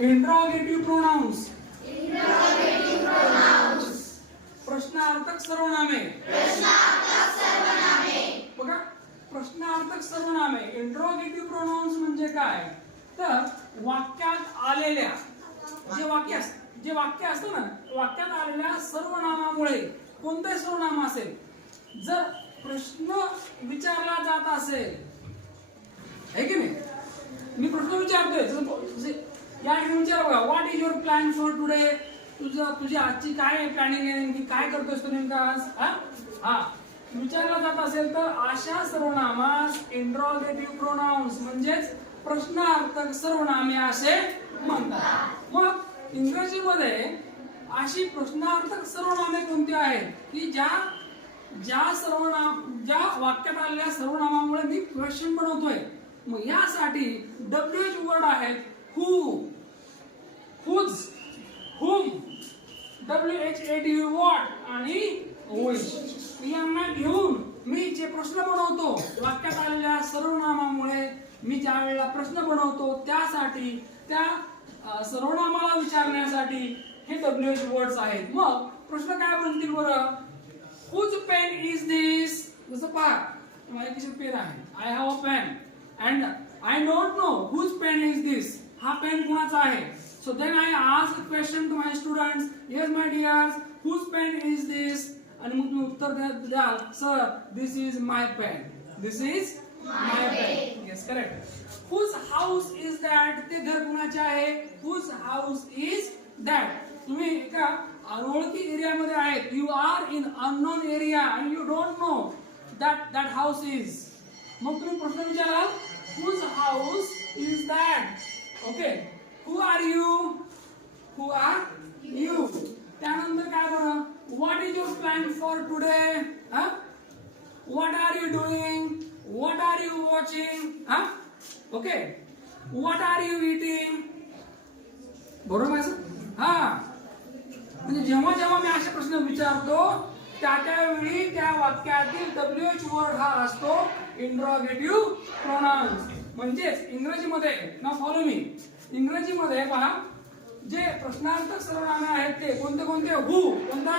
Interrogative pronounce. प्रश्नार्थक सर्वनामे. बघा, प्रश्नार्थक सर्वनामे. इंट्रोगेटिव्ह प्रोनाउन्स म्हणजे काय, तर वाक्यात आलेल्या जे वाक्य असतं ना, वाक्यात आलेल्या सर्वनामामुळे, कोणते सर्वनाम असेल, जर प्रश्न विचारला जात असेल, है की नाही, मी प्रश्न विचारतोय, या ठिकाणी विचार बघा, what is your plan for today, तुझी आजची काय प्लॅनिंग आहे, नेमकी काय करतोस तू नेमका आज, हा विचारला जात असेल तर अशा सर्वनामास इंट्रोगेटिव्ह प्रोनाउन्स म्हणजेच प्रश्नार्थक सर्वनामे असे म्हणतात. मग इंग्रजीमध्ये अशी प्रश्नार्थक सर्वनामे कोणती आहेत की ज्या वाक्यात आलेल्या सर्वनामामुळे मी क्वेश्चन बनवतोय. मग यासाठी WH वर्ड आहेत. हू, हुज, हुम, WHAT व्हॉट आणि व्हिच. यांना घेऊन मी जे प्रश्न बनवतो, वाक्यात आलेल्या सर्वनामामुळे मी ज्या वेळेला प्रश्न बनवतो त्यासाठी, त्या सर्वनामाला विचारण्यासाठी हे WH वर्ड्स आहेत. मग प्रश्न काय बनतील बरं? Whose pen is this. जसं पहा, माझ्या खिशात पेन आहे, I have a pen and I don't know whose pen is this. हा पेन कुणाचा आहे? So then I ask a question to my students, yes my dears, whose pen is this. आणि मग तुम्ही उत्तर द्याल, sir this is my pen, this is my pen. Yes, correct. Whose house is that. ते घर कुणाचे आहे? Whose house is that. तुम्ही एका अनोळखी एरियामध्ये आहेत, you are in unknown area and you don't know that house is. मग तुम्ही प्रश्न विचाराल, whose house is that. Okay, who are you, who are you. त्यानंतर काय बरं, what is your plan for today, what are you doing, what are you watching, okay, what are you eating. बरोबर आहे sir? हा, म्हणजे जेव्हा मी असे प्रश्न विचारतो त्यावेळी त्या वाक्यातील WH वर्ड हा असतो इंट्रोगेटिव्ह प्रोनाउन्स. म्हणजेच इंग्रजीमध्ये, नाव फॉलो मी, इंग्रजीमध्ये पहा, जे प्रश्नार्थक सर्वनामे आहेत ते कोणते कोणते? हू, कोणता?